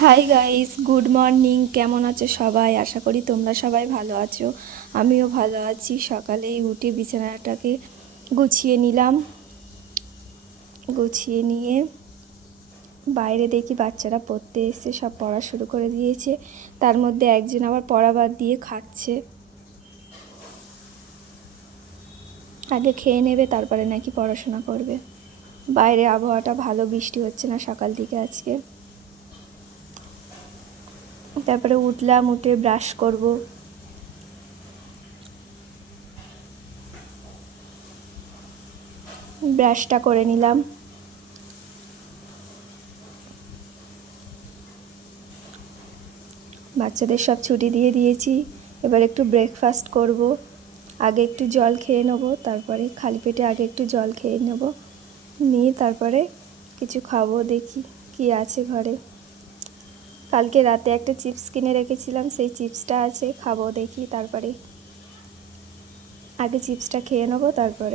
Hi guys, good morning. কেমন আছো সবাই? আশা করি তোমরা সবাই ভালো আছো। আমিও ভালো আছি। সকালেই উঠে বিছানাটাকে গুছিয়ে নিলাম। গুছিয়ে নিয়ে বাইরে দেখি বাচ্চারা পড়তে এসে সব পড়া শুরু করে দিয়েছে। তার মধ্যে একজন আবার পড়া বাদ দিয়ে খাচ্ছে। আগে খেয়ে নেবে, তারপরে নাকি পড়াশোনা করবে। বাইরে আবহাওয়াটা ভালো, বৃষ্টি হচ্ছে না সকাল থেকে আজকে। তারপরে উঠলাম, উঠে ব্রাশ করব। ব্রাশটা করে নিলাম। বাচ্চাদের সব ছুটি দিয়ে দিয়েছি। এবার একটু ব্রেকফাস্ট করব। আগে একটু জল খেয়ে নেব, তারপরে খালি পেটে আগে একটু জল খেয়ে নেব, নিয়ে তারপরে কিছু খাবো। দেখি কি আছে ঘরে। কালকে রাতে একটা চিপস কিনে রেখেছিলাম, সেই চিপসটা আছে, খাবো দেখি। তারপরে আগে চিপসটা খেয়ে নেবো তারপরে।